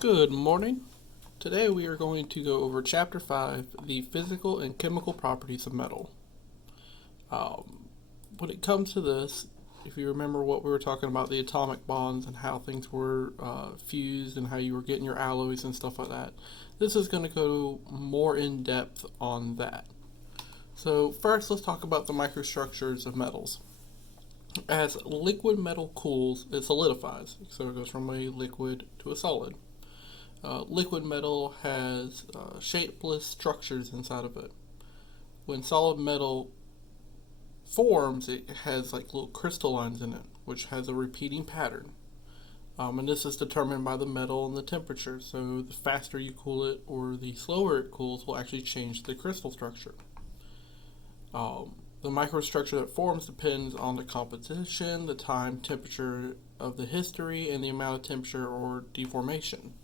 Good morning. Today we are going to go over Chapter 5, the physical and chemical properties of metal. When it comes to this, if you remember what we were talking about, the atomic bonds and how things were fused and how you were getting your alloys and stuff like that, this is going to go more in depth on that. So first, let's talk about the microstructures of metals. As liquid metal cools, it solidifies, so it goes from a liquid to a solid. Liquid metal has shapeless structures inside of it. When solid metal forms, it has like little crystallines in it, which has a repeating pattern. And this is determined by the metal and the temperature. So the faster you cool it or the slower it cools will actually change the crystal structure. The microstructure that forms depends on the composition, the time, temperature of the history, and the amount of temperature or deformation.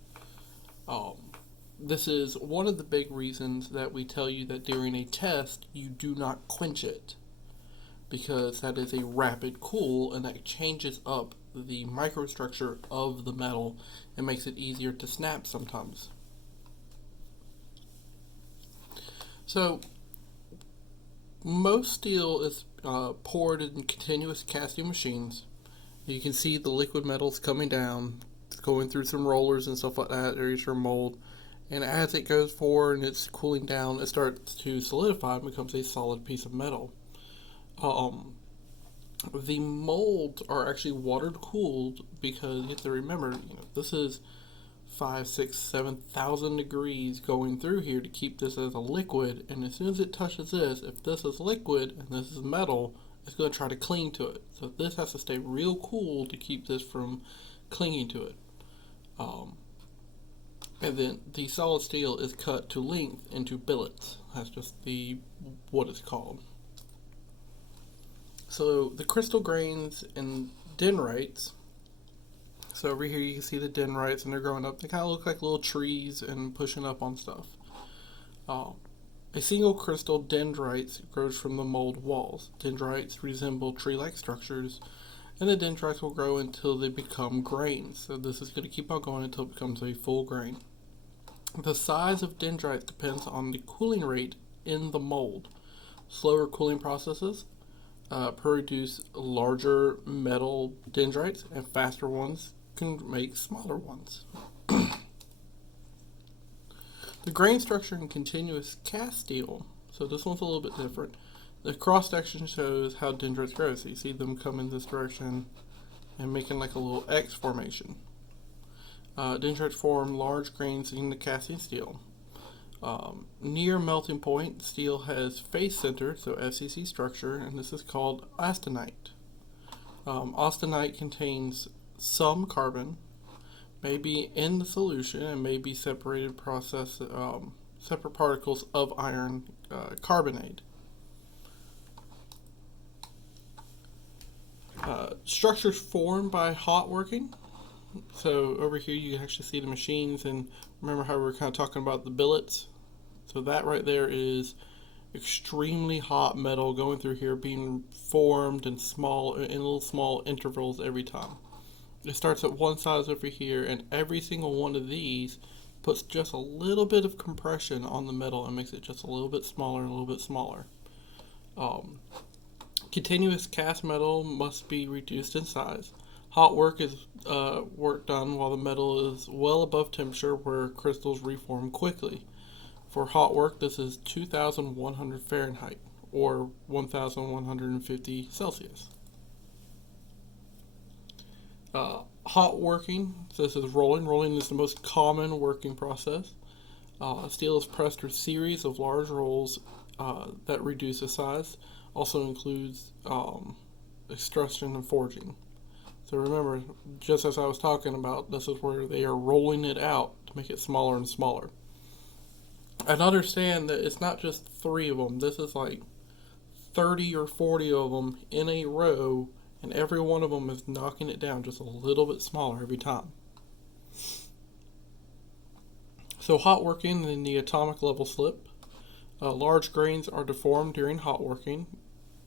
This is one of the big reasons that we tell you that during a test you do not quench it, because that is a rapid cool and that changes up the microstructure of the metal and makes it easier to snap sometimes. So most steel is poured in continuous casting machines. You can see the liquid metals coming down, going through some rollers and stuff like that. There's your mold, and as it goes forward and it's cooling down, it starts to solidify and becomes a solid piece of metal. The molds are actually water cooled because you have to remember, this is 5, 6, 7,000 degrees going through here to keep this as a liquid, and as soon as it touches this, if this is liquid and this is metal, it's going to try to cling to it. So this has to stay real cool to keep this from clinging to it. And then the solid steel is cut to length into billets. That's just what it's called. So the crystal grains and dendrites. So over here you can see the dendrites, and they're growing up. They kind of look like little trees and pushing up on stuff. A single crystal dendrites grows from the mold walls. Dendrites resemble tree-like structures, and the dendrites will grow until they become grains. So this is going to keep on going until it becomes a full grain. The size of dendrites depends on the cooling rate in the mold. Slower cooling processes produce larger metal dendrites, and faster ones can make smaller ones. The grain structure in continuous cast steel, so this one's a little bit different. The cross section shows how dendrites grow. So you see them come in this direction and making like a little X formation. Dendrites form large grains in the casting steel. Near melting point, steel has face center, so FCC structure, and this is called austenite. Austenite contains some carbon, may be in the solution, and may be separate particles of iron carbonate. Structures formed by hot working. So over here you can actually see the machines, and remember how we were kind of talking about the billets? So that right there is extremely hot metal going through here, being formed in little small intervals every time. It starts at one size over here, and every single one of these puts just a little bit of compression on the metal and makes it just a little bit smaller and a little bit smaller. Continuous cast metal must be reduced in size. Hot work is work done while the metal is well above temperature, where crystals reform quickly. For hot work, this is 2,100 Fahrenheit or 1,150 Celsius. Hot working, so this is rolling. Rolling is the most common working process. Steel is pressed through a series of large rolls that reduce the size. Also includes extrusion and forging. So remember, just as I was talking about, this is where they are rolling it out to make it smaller and smaller. And understand that it's not just 3 of them. This is like 30 or 40 of them in a row, and every one of them is knocking it down just a little bit smaller every time. So hot working in the atomic level slip. Large grains are deformed during hot working.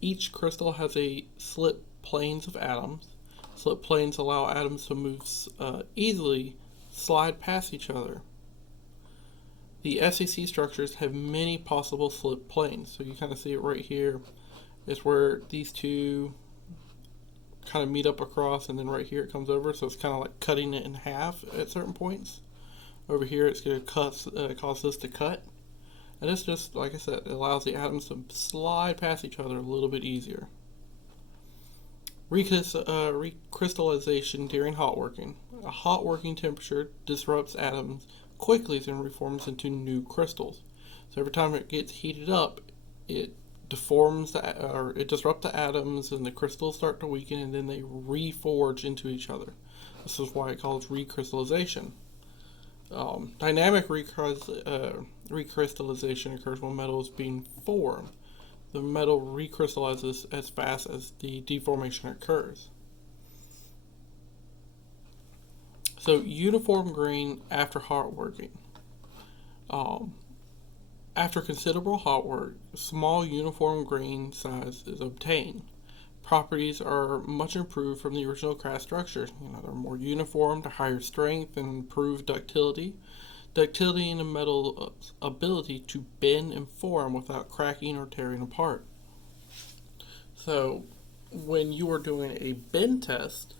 Each crystal has a slip planes of atoms. Slip planes allow atoms to move easily slide past each other. The SEC structures have many possible slip planes. So you kind of see it right here. It's where these two kind of meet up across, and then right here it comes over. So it's kind of like cutting it in half at certain points. Over here it's going to cause this to cut. And it's just, like I said, it allows the atoms to slide past each other a little bit easier. Recrystallization during hot working. A hot working temperature disrupts atoms quickly and reforms into new crystals. So every time it gets heated up, it disrupts the atoms, and the crystals start to weaken, and then they reforge into each other. This is why it calls recrystallization. Dynamic recrystallization occurs when metal is being formed. The metal recrystallizes as fast as the deformation occurs. So, uniform grain after hot working. After considerable hot work, small uniform grain size is obtained. Properties are much improved from the original cast structure. They're more uniform, to higher strength, and improved ductility. Ductility in a metal's ability to bend and form without cracking or tearing apart. So, when you are doing a bend test,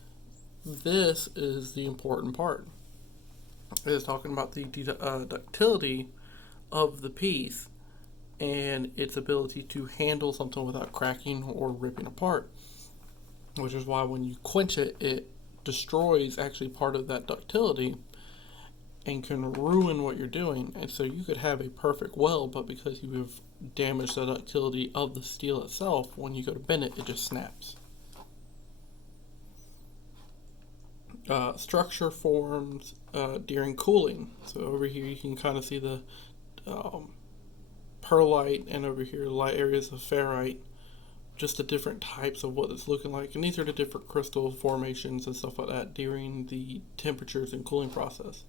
this is the important part. It is talking about the ductility of the piece and its ability to handle something without cracking or ripping apart. Which is why when you quench it, it destroys actually part of that ductility and can ruin what you're doing. And so you could have a perfect weld, but because you have damaged the ductility of the steel itself, when you go to bend it, it just snaps. Structure forms during cooling. So over here you can kind of see the perlite, and over here light areas of ferrite, just the different types of what it's looking like. And these are the different crystal formations and stuff like that during the temperatures and cooling process.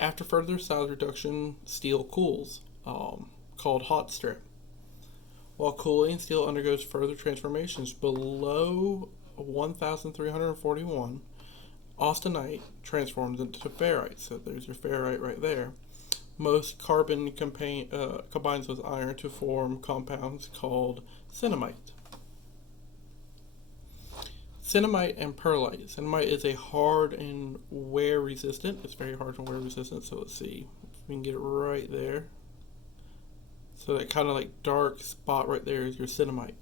After further size reduction, steel cools, called hot strip. While cooling, steel undergoes further transformations. Below 1341, austenite transforms into ferrite. So there's your ferrite right there. Most carbon combines with iron to form compounds called cinnamite. Cinnamite and perlite. Cinnamite is a hard and wear resistant. It's very hard and wear resistant. So let's see if we can get it right there. So that kind of like dark spot right there is your cinnamite.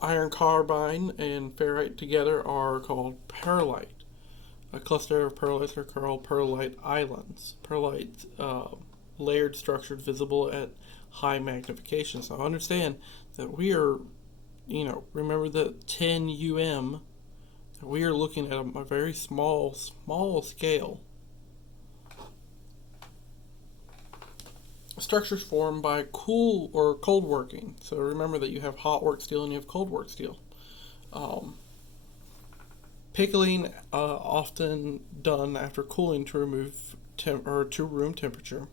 Iron carbide and ferrite together are called perlite. A cluster of perlites are called perlite islands. Perlite layered structures visible at high magnification. So understand that we are, remember the 10 we are looking at a very small scale. Structures formed by cool or cold working. So remember that you have hot work steel and you have cold work steel. Pickling, often done after cooling to remove to room temperature.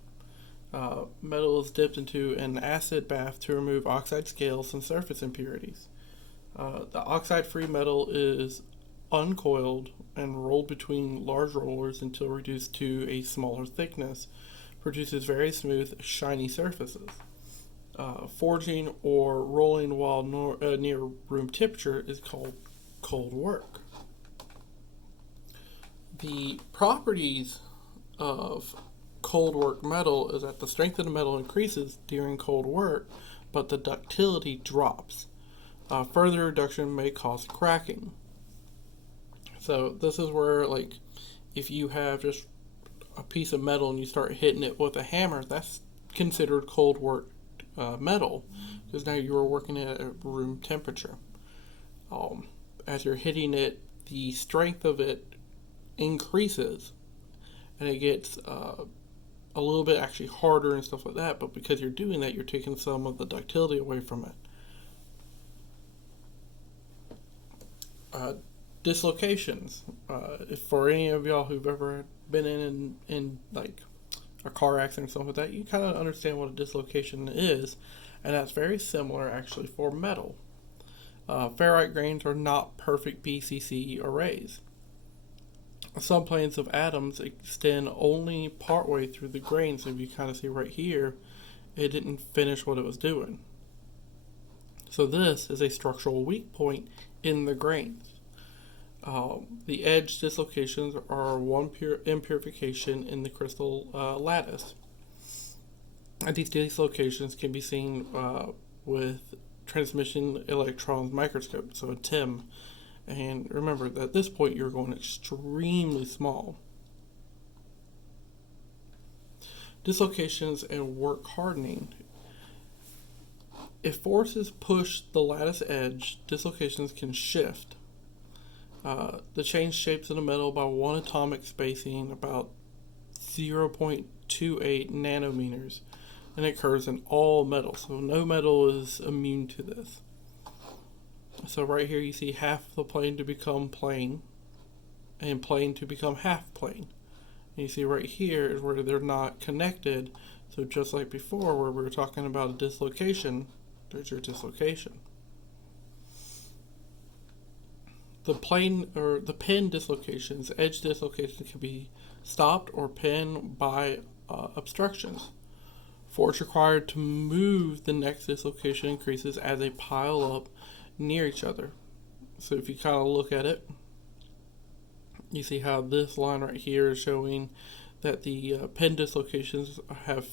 Metal is dipped into an acid bath to remove oxide scales and surface impurities. The oxide-free metal is uncoiled and rolled between large rollers until reduced to a smaller thickness, produces very smooth, shiny surfaces. Forging or rolling while near room temperature is called cold work. The properties of cold work metal is that the strength of the metal increases during cold work, but the ductility drops. Further reduction may cause cracking. So this is where, like, if you have just a piece of metal and you start hitting it with a hammer, that's considered cold work metal, because now you are working at a room temperature. As you're hitting it, the strength of it increases, and it gets a little bit actually harder and stuff like that, but because you're doing that, you're taking some of the ductility away from it. Dislocations. If for any of y'all who've ever been in like a car accident or something like that, you kind of understand what a dislocation is, and that's very similar actually for metal. Ferrite grains are not perfect BCC arrays. Some planes of atoms extend only partway through the grain, so if you kind of see right here, it didn't finish what it was doing. So this is a structural weak point in the grains. The edge dislocations are one impurification in the crystal lattice. And these dislocations can be seen with transmission electrons microscope, so a TEM. And remember that at this point you're going extremely small. Dislocations and work hardening. If forces push the lattice edge, dislocations can shift. The change shapes of the metal by one atomic spacing, about 0.28 nanometers, and it occurs in all metals. So no metal is immune to this. So right here you see half the plane to become plane, and plane to become half plane. And you see right here is where they're not connected. So just like before where we were talking about a dislocation, there's your dislocation. The plane or the pin dislocations, edge dislocations can be stopped or pinned by obstructions. Force required to move the next dislocation increases as they pile up near each other. So if you kind of look at it, you see how this line right here is showing that the pin dislocations have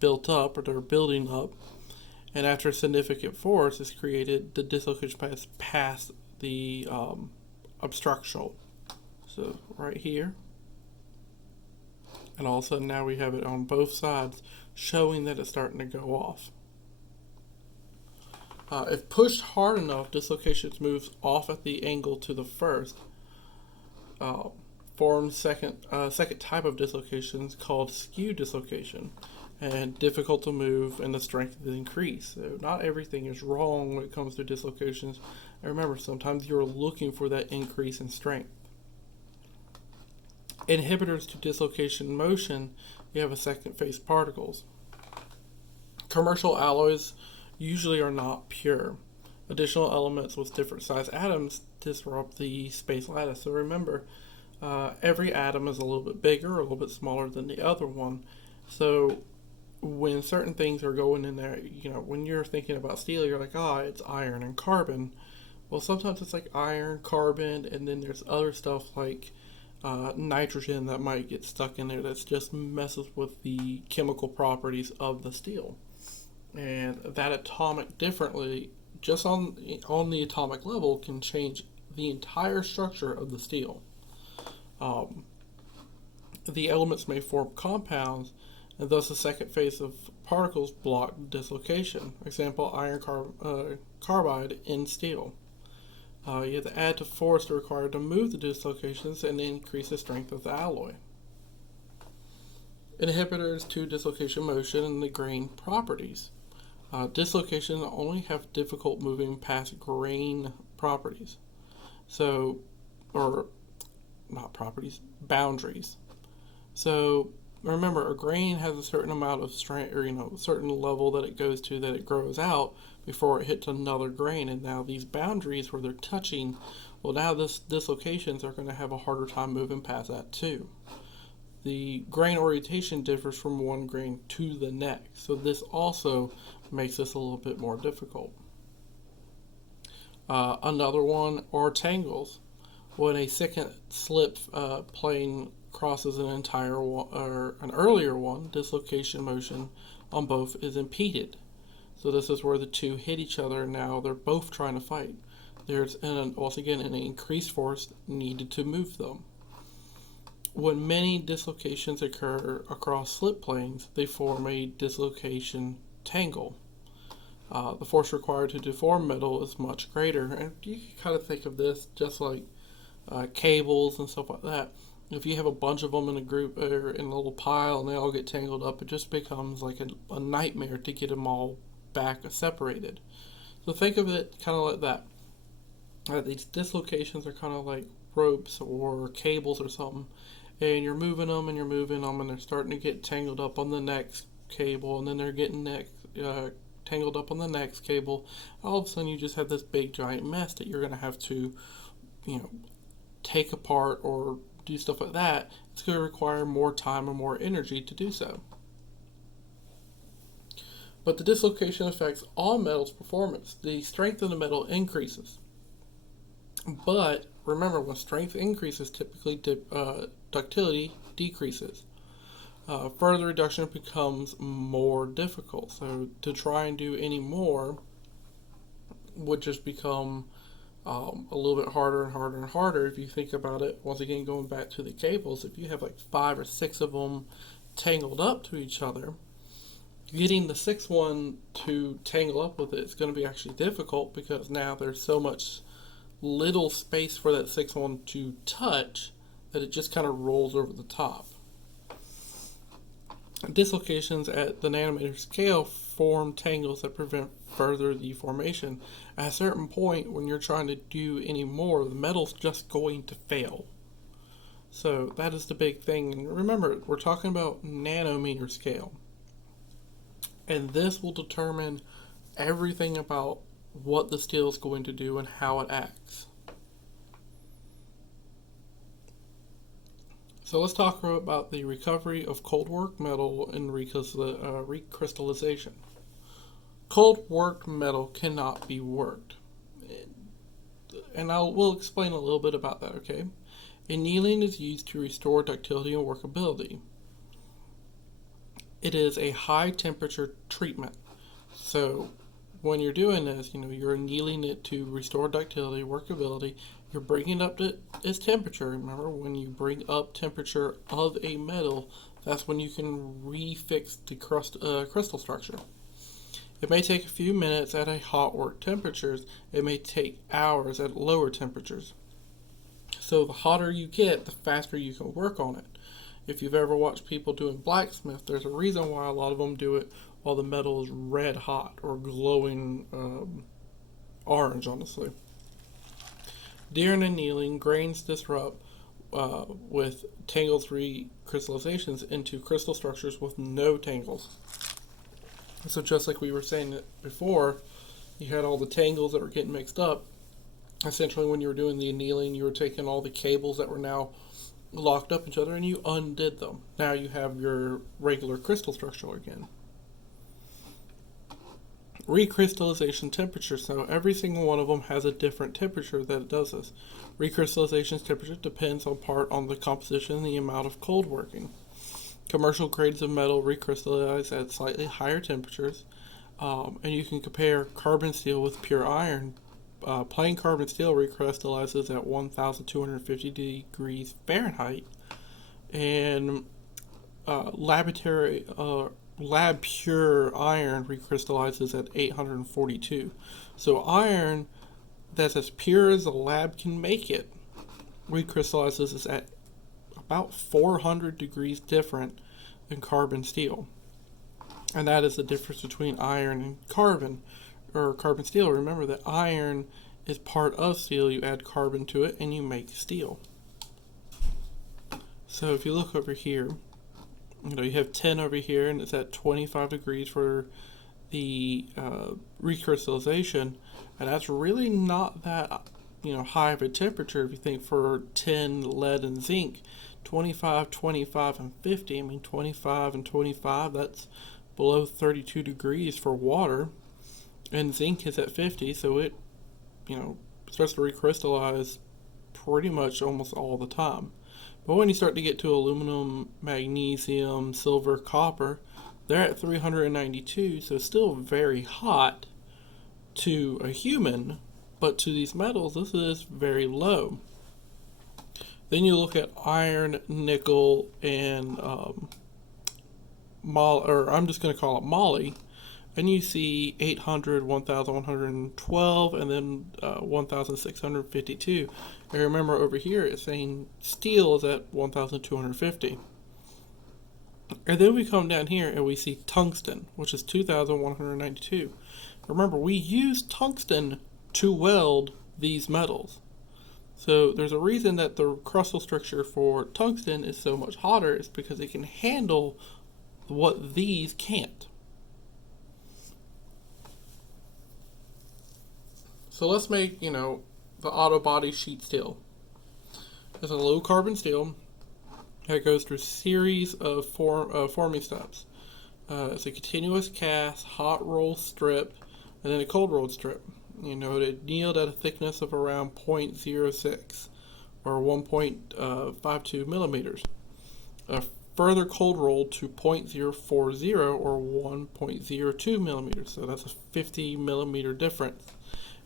built up, or they're building up, and after a significant force is created, the dislocation pass past the obstruction. So right here, and all of a sudden now we have it on both sides, showing that it's starting to go off. If pushed hard enough, dislocations moves off at the angle to the first. Forms second type of dislocations called skew dislocation, and difficult to move, and the strength is increased. So not everything is wrong when it comes to dislocations. And remember, sometimes you're looking for that increase in strength. Inhibitors to dislocation motion, you have a second phase particles. Commercial alloys usually are not pure. Additional elements with different size atoms disrupt the space lattice. So remember, every atom is a little bit bigger or a little bit smaller than the other one. So when certain things are going in there, when you're thinking about steel, you're like, it's iron and carbon. Well, sometimes it's like iron, carbon, and then there's other stuff like nitrogen that might get stuck in there that's just messes with the chemical properties of the steel. And that atomic differently, just on the atomic level, can change the entire structure of the steel. The elements may form compounds, and thus the second phase of particles block dislocation. Example, iron carbide in steel. You have to add to force required to move the dislocations and increase the strength of the alloy. Inhibitors to dislocation motion and the grain properties. Dislocation only have difficult moving past grain properties. So, or not properties, boundaries. So remember, a grain has a certain amount of strength, or a certain level that it goes to, that it grows out before it hits another grain. And now these boundaries where they're touching, well, now this dislocations are going to have a harder time moving past that too. The grain orientation differs from one grain to the next, so this also makes this a little bit more difficult. Another one are tangles. When a second slip plane crosses an entire one, or an earlier one, dislocation motion on both is impeded. So this is where the two hit each other, and now they're both trying to fight. There's once again an increased force needed to move them. When many dislocations occur across slip planes, they form a dislocation tangle. The force required to deform metal is much greater, and you can kind of think of this just like cables and stuff like that. If you have a bunch of them in a group or in a little pile and they all get tangled up, it just becomes like a nightmare to get them all back separated. So think of it kind of like that. These dislocations are kind of like ropes or cables or something, and you're moving them and you're moving them, and they're starting to get tangled up on the next cable, and then they're getting tangled up on the next cable. All of a sudden you just have this big giant mess that you're going to have to take apart or do stuff like that, it's going to require more time and more energy to do so. But the dislocation affects all metals' performance. The strength of the metal increases. But remember, when strength increases, typically ductility decreases. Further reduction becomes more difficult. So to try and do any more would just become a little bit harder and harder and harder. If you think about it, once again, going back to the cables, if you have like 5 or 6 of them tangled up to each other, getting the 6th one to tangle up with it is going to be actually difficult, because now there's so much little space for that 6th one to touch that it just kind of rolls over the top. Dislocations at the nanometer scale form tangles that prevent further deformation. At a certain point, when you're trying to do any more, the metal's just going to fail. So that is the big thing. And remember, we're talking about nanometer scale. And this will determine everything about what the steel is going to do and how it acts. So let's talk about the recovery of cold work metal and recrystallization. Cold worked metal cannot be worked. And we'll explain a little bit about that, okay? Annealing is used to restore ductility and workability. It is a high temperature treatment. So when you're doing this, you're annealing it to restore ductility, workability. You're bringing it up to its temperature. Remember, when you bring up temperature of a metal, that's when you can refix the crystal structure. It may take a few minutes at a hot work temperatures. It may take hours at lower temperatures. So the hotter you get, the faster you can work on it. If you've ever watched people doing blacksmith, there's a reason why a lot of them do it while the metal is red hot or glowing orange, honestly. During annealing, grains disrupt with tangles recrystallizations into crystal structures with no tangles. So just like we were saying before, you had all the tangles that were getting mixed up. Essentially, when you were doing the annealing, you were taking all the cables that were now locked up each other and you undid them. Now you have your regular crystal structure again. Recrystallization temperature. So every single one of them has a different temperature that it does this. Recrystallization's temperature depends on the composition and the amount of cold working. Commercial grades of metal recrystallize at slightly higher temperatures, and you can compare carbon steel with pure iron. Plain carbon steel recrystallizes at 1,250 degrees Fahrenheit, and lab pure iron recrystallizes at 842. So iron that's as pure as the lab can make it recrystallizes at about 400 degrees different than carbon steel. And that is the difference between iron and carbon, or carbon steel. Remember that iron is part of steel. You add carbon to it and you make steel. So if you look over here, you have 10 over here, and it's at 25 degrees for the recrystallization, and that's really not that high of a temperature. If you think for tin, lead, and zinc, 25, 25, and 50. 25 and 25, that's below 32 degrees for water, and zinc is at 50, so it starts to recrystallize pretty much almost all the time. But when you start to get to aluminum, magnesium, silver, copper, they're at 392, so still very hot to a human, but to these metals, this is very low. Then you look at iron, nickel, and I'm just going to call it moly, and you see 800, 1,112, and then 1,652. And remember over here it's saying steel is at 1,250. And then we come down here and we see tungsten, which is 2,192. Remember, we use tungsten to weld these metals. So there's a reason that the crustal structure for tungsten is so much hotter. It's because it can handle what these can't. So let's make, the auto body sheet steel. It's a low carbon steel that goes through a series of forming steps. It's a continuous cast, hot roll strip, and then a cold rolled strip. It annealed at a thickness of around 0.06 or 1.52 millimeters. A further cold roll to 0.040 or 1.02 millimeters. So that's a 50 millimeter difference.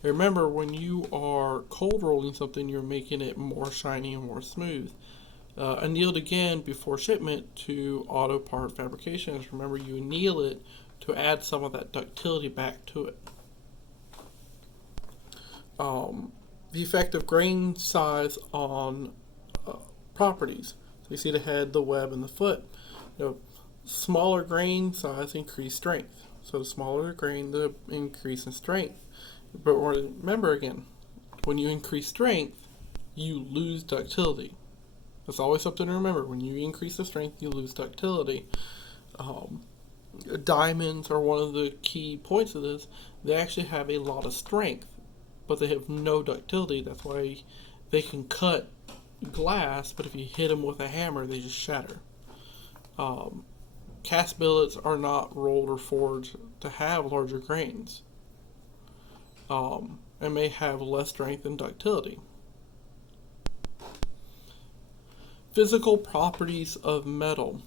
Remember, when you are cold rolling something, you're making it more shiny and more smooth. Annealed again before shipment to auto part fabrications. Remember, you anneal it to add some of that ductility back to it. The effect of grain size on properties. So you see the head, the web, and the foot. Smaller grain size increase strength. So the smaller the grain, the increase in strength. But remember again, when you increase strength, you lose ductility. That's always something to remember. When you increase the strength, you lose ductility. Diamonds are one of the key points of this. They actually have a lot of strength, but they have no ductility. That's why they can cut glass, but if you hit them with a hammer, they just shatter. Cast billets are not rolled or forged to have larger grains, and may have less strength and ductility. Physical properties of metal.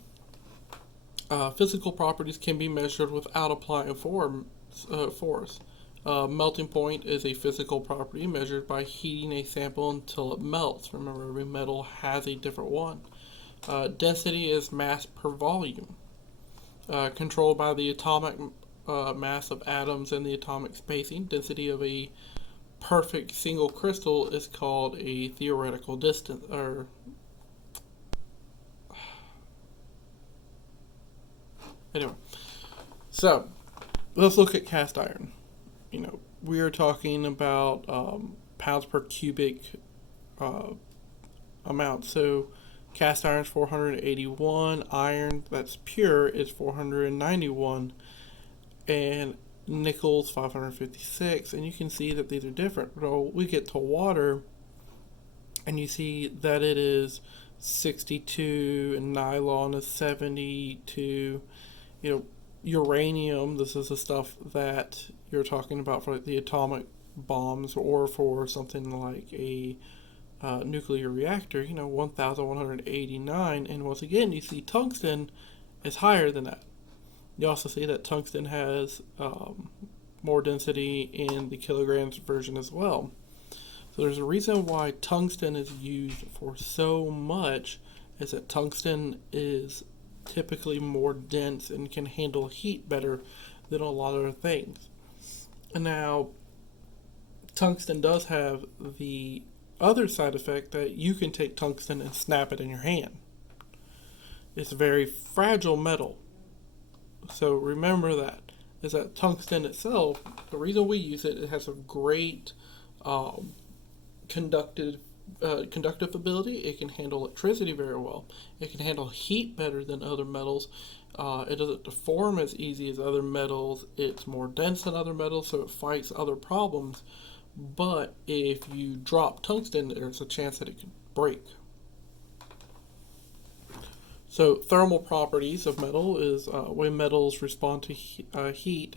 Physical properties can be measured without applying force. Melting point is a physical property measured by heating a sample until it melts. Remember, every metal has a different one. Density is mass per volume, controlled by the atomic mass of atoms and the atomic spacing. Density of a perfect single crystal is called a theoretical distance, or anyway. So let's look at cast iron. We are talking about pounds per cubic amount. So cast iron is 481, iron that's pure is 491, and nickel's 556. And you can see that these are different. So we get to water, and you see that it is 62, and nylon is 72. Uranium, this is the stuff that you're talking about for the atomic bombs or for something like a nuclear reactor, 1,189. And once again, you see tungsten is higher than that. You also see that tungsten has more density in the kilograms version as well. So there's a reason why tungsten is used for so much, is that tungsten is typically more dense and can handle heat better than a lot of other things. And now, tungsten does have the other side effect that you can take tungsten and snap it in your hand. It's a very fragile metal. So remember that, is that tungsten itself, the reason we use it, it has a great conductive ability. It can handle electricity very well. It can handle heat better than other metals. It doesn't deform as easy as other metals. It's more dense than other metals, so it fights other problems. But if you drop tungsten, there's a chance that it could break. So thermal properties of metal is way metals respond to heat.